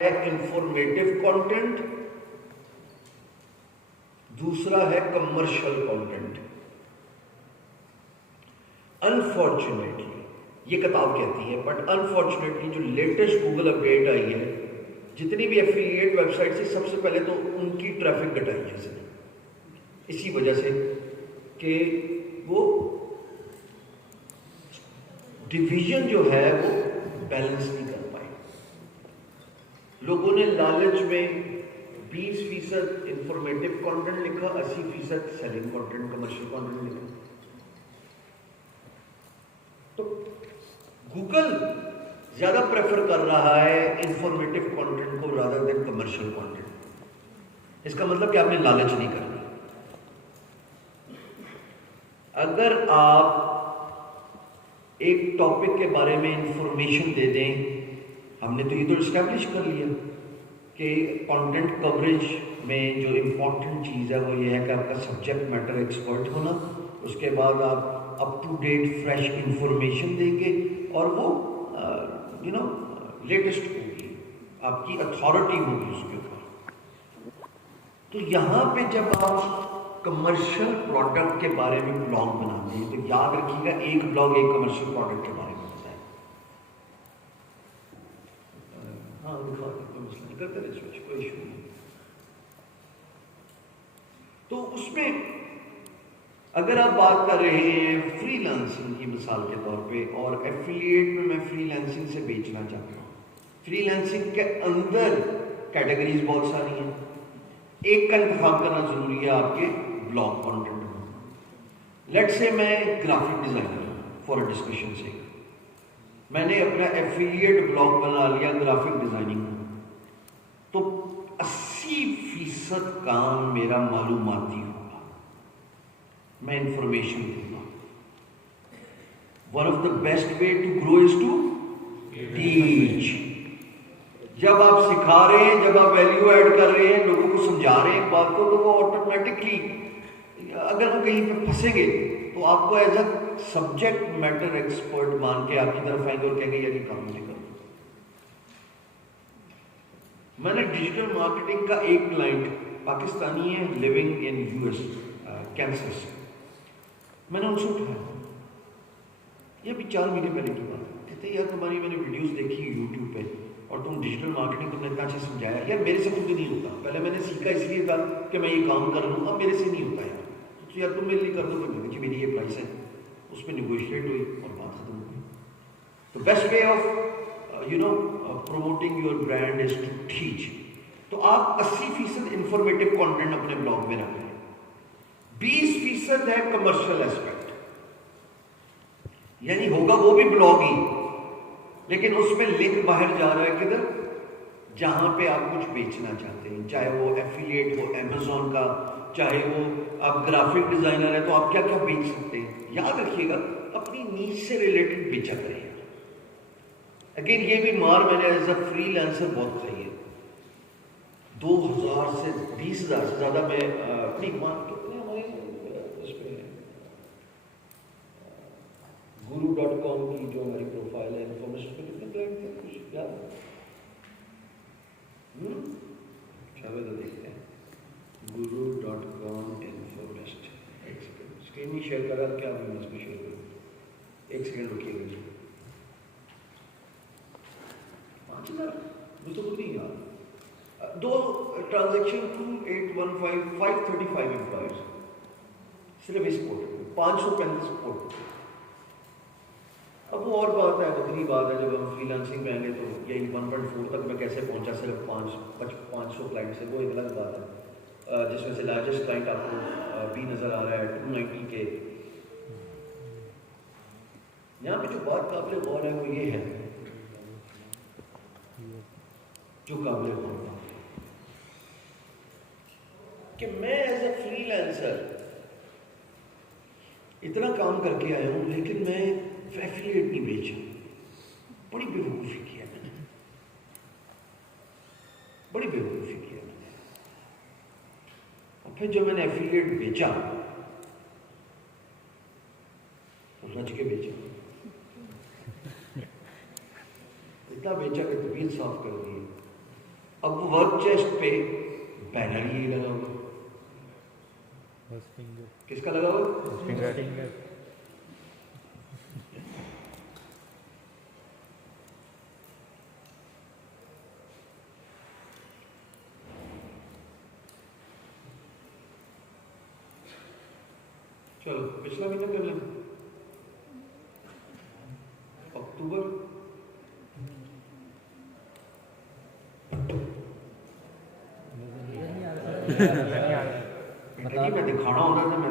है informative content, दूसरा है कमर्शियल कंटेंट। अनफॉर्चुनेटली ये किताब कहती है, बट अनफॉर्चुनेटली जो लेटेस्ट गूगल अपडेट आई है, जितनी भी एफिलिएट वेबसाइट से सबसे पहले तो उनकी ट्रैफिक घटाई है इसने, इसी वजह से कि वो डिवीजन जो है वो बैलेंस नहीं कर पाए। लोगों ने लालच में 20% इंफॉर्मेटिव कंटेंट लिखा, 80% सेलिंग कंटेंट, कमर्शियल कंटेंट लिखा। तो गूगल ज्यादा प्रेफर कर रहा है इंफॉर्मेटिव कंटेंट को रादर देन कमर्शियल कंटेंट। इसका मतलब कि आपने लालच नहीं करनी। अगर आप एक टॉपिक के बारे में इंफॉर्मेशन दे दें, हमने तो ये तो इस्टेब्लिश कर लिया कि कंटेंट कवरेज में जो इम्पोर्टेंट चीज़ है वो ये है कि आपका सब्जेक्ट मैटर एक्सपर्ट होना, उसके बाद आप up to date fresh information देंगे और वो लेटेस्ट होगी, आपकी अथॉरिटी होगी उसके ऊपर। तो यहाँ पे जब आप कमर्शियल प्रोडक्ट के बारे में ब्लॉग बनाते हैं तो याद रखिएगा एक ब्लॉग एक कमर्शियल प्रोडक्ट के बारे में होता है। हाँ दिखा कोई मसला नहीं, करते रहे स्विच, कोई इशू नहीं। तो उसमें अगर आप बात कर रहे हैं फ्रीलांसिंग की मिसाल के तौर पे, और एफिलिएट में मैं फ्रीलांसिंग से बेचना चाहता हूँ, फ्रीलांसिंग के अंदर कैटेगरीज बहुत सारी हैं, एक का इंतखाब करना जरूरी है आपके ब्लॉग कंटेंट में। लेट से मैं ग्राफिक डिजाइनर हूं, फॉर अ डिस्कशन से मैंने अपना एफिलिएट ब्लॉग बना लिया ग्राफिक डिजाइनिंग में, तो 80% काम मेरा मालूमाती होगा, मैं इंफॉर्मेशन दूंगा। One of the best way to grow is to teach. जब आप सिखा रहे हैं, जब आप वैल्यू ऐड कर रहे हैं, लोगों को समझा रहे हैं एक बात को, तो वो ऑटोमेटिकली अगर वो कहीं पे फंसेंगे तो आपको as a subject matter expert मान के आपकी तरफ आएंगे और कहेंगे यार ये काम मुझे करो। मैंने डिजिटल मार्केटिंग का एक क्लाइंट पाकिस्तानी है, लिविंग इन यूएस, कैंसस, मैंने उनसे उठाया, ये अभी 4 महीने पहले की बात है। कहते यार तुम्हारी मैंने वीडियोस देखी यूट्यूब पे और तुम डिजिटल मार्केटिंग तुमने इतना अच्छा समझाया, यार मेरे से खुद नहीं होता। पहले मैंने सीखा इसलिए था कि मैं ये काम कर लूँ, अब मेरे से नहीं होता यार, तो यार तुम मेरे लिए कर दो। कि मेरी ये प्राइस है, उस पर निगोशिएट हुई और बात खत्म हुई। तो best way of promoting your brand is to teach. तो आप 80% इंफॉर्मेटिव कंटेंट अपने ब्लॉग में रखें, 20% है कमर्शियल एस्पेक्ट, यानी होगा वो भी ब्लॉग ही, लेकिन उसमें लिंक बाहर जा रहा है किधर, जहां पे आप कुछ बेचना चाहते हैं, चाहे वो एफिलिएट हो अमेज़न का, चाहे वो आप ग्राफिक डिजाइनर है तो आप क्या क्या बेच सकते हैं। याद रखिएगा अपनी नीच से रिलेटेड बेचा करिएगा। अगेन ये भी मार मैंने एज अ फ्रीलांसर बहुत खाई है। 2000 से 20,000 से ज्यादा मैं अपनी मान कितने हमारे उसमें guru.com की जो हमारी प्रोफाइल है, इन्फॉर्मेशन पे कितने क्लाइंट थे, कुछ याद है? चलो तो देखते हैं। guru.com इन्फोमेस्ट, एक सेकेंड स्क्रीन नहीं शेयर कर रहा, क्या मैं इसमें शेयर करूँ, एक सेकेंड रुकिएगा। 5,000 वो तो खुद नहीं याद। 2 ट्रांजेक्शन 2815 535 एम्प्लॉयज सिर्फ इस पोर्टल में, 535 पोर्टल। अब वो और बात है, बकरी बात है, जब हम फ्रीलांसिंग में आएंगे तो यही 1.4 तक मैं कैसे पहुंचा सिर्फ 500 क्लाइंट से, वो एक अलग बात है। जिसमें से लार्जेस्ट क्लाइंट आपको भी नजर आ रहा है 290 के। यहाँ पे जो बात काबिल गौर है वो ये है, जो काबिल गौर है कि मैं एज ए फ्रीलांसर इतना काम करके आया हूं, लेकिन मैं एफिलिएट नहीं बेचा। बड़ी बेवकूफ़ी किया मैंने, बड़ी बेवकूफ़ी किया मैंने। और फिर जब मैंने एफिलिएट बेचा तो रच के बेचा, इतना बेचा कि तबीयत साफ कर दी। अब वर्क चेस्ट पे बैनर ही लगा हुआ, किसका लगा हुआ? चलो पिछला महीना कर लें, अक्टूबर। मैं दिखाना होना था मैं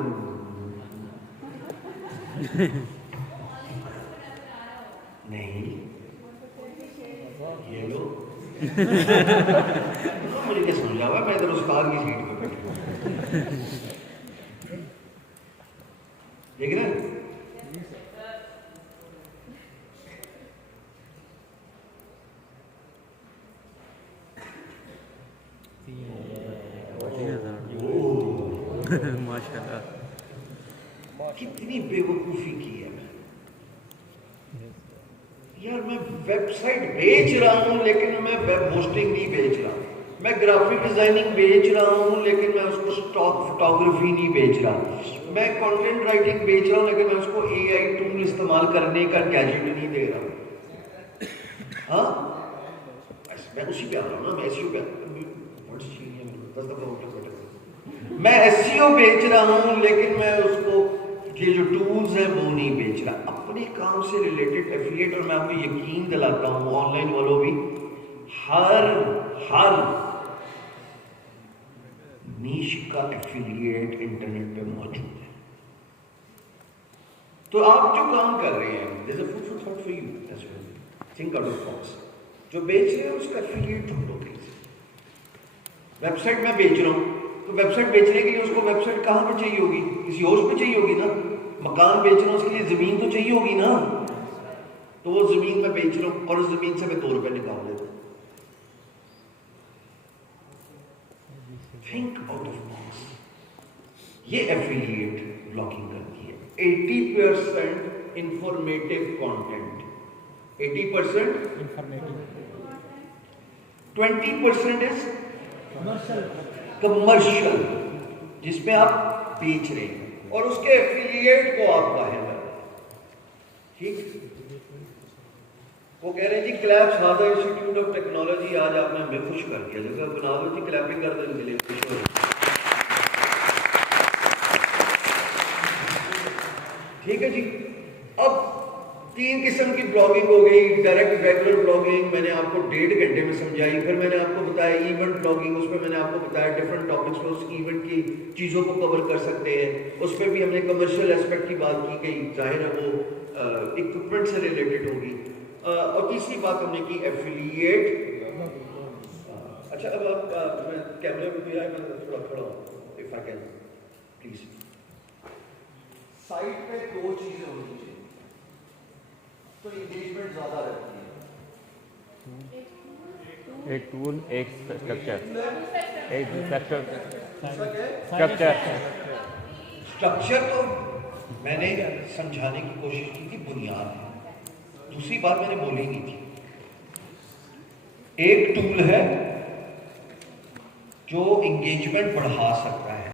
नहीं, ये लो मुझे क्या समझा हुआ, मैं इधर उस्ताद की सीट पे बैठा देख रहे हैं। माशाल्लाह, कितनी बेवकूफी की है यार। मैं वेबसाइट बेच रहा हूं लेकिन मैं वेब होस्टिंग नहीं बेच रहा, मैं ग्राफिक डिजाइनिंग बेच रहा हूं लेकिन मैं उसको स्टॉक फोटोग्राफी नहीं बेच रहा, मैं कंटेंट राइटिंग बेच रहा हूं लेकिन मैं उसको एआई टूल इस्तेमाल करने का गैजेट नहीं दे रहा। हाँ मैं उसी पे आ रहा हूं ना, मैं एसईओ पे मैं एसईओ बेच रहा हूं लेकिन मैं उसको ये जो टूल्स हैं वो नहीं बेच रहा। अपने काम से रिलेटेड एफिलिएट, और मैं आपको यकीन दिलाता हूं ऑनलाइन वालों भी हर नीश का एफिलिएट इंटरनेट पे मौजूद है। तो आप जो काम कर रहे हैं, there's a food for thought for you as well. Think out of the box. जो बेच रहे हैं उसका एफिलिएट ढूंढो कहीं से। वेबसाइट में बेच रहा हूं तो वेबसाइट बेचने के लिए उसको वेबसाइट कहां पे चाहिए होगी? किसी होस्ट पे चाहिए होगी ना। मकान बेच रहा हूं उसके लिए जमीन तो चाहिए होगी ना, तो वो जमीन में बेच रहा हूं और उस जमीन से मैं 2 रुपए निकाल लेता हूं। Think out of box. ये एफिलिएट ब्लॉगिंग करती है। 80% informative content, 80% informative, 20% is commercial जिसमें आप बेच रहे हैं और उसके एफिलिएट को आप बाहर कर रहे हैं। ठीक, वो कह रहे हैं जी क्लैप्स हादर इंस्टीट्यूट ऑफ टेक्नोलॉजी, आज आपने हमें खुश कर दिया, जैसे बना दो जी क्लैपिंग कर दो इनके लिए, खुश हो। ठीक है जी। अब 3 किस्म की ब्लॉगिंग हो गई। डायरेक्ट रेगुलर ब्लॉगिंग मैंने आपको 1.5 घंटे में समझाई, फिर मैंने आपको बताया इवेंट ब्लॉगिंग, उसमें मैंने आपको बताया डिफरेंट टॉपिक्स पे उस इवेंट की चीज़ों को कवर कर सकते हैं। उस पर भी हमने कमर्शियल एस्पेक्ट की बात की गई, जाहिर है वो इक्विपमेंट से रिलेटेड होगी। और तीसरी बात हमने की एफिलिएट। अच्छा अब आप मैं कैमरे में भी आए, मैं थोड़ा खड़ा हूँ if I can please. Site पे 2 चीजें होनी चाहिए तो एंगेजमेंट ज्यादा रहती है। एक टूल, एक स्ट्रक्चर, एक स्ट्रक्चर तो मैंने समझाने की कोशिश की थी, बुनियाद है। दूसरी बात मैंने बोली नहीं थी। एक टूल है जो एंगेजमेंट बढ़ा सकता है।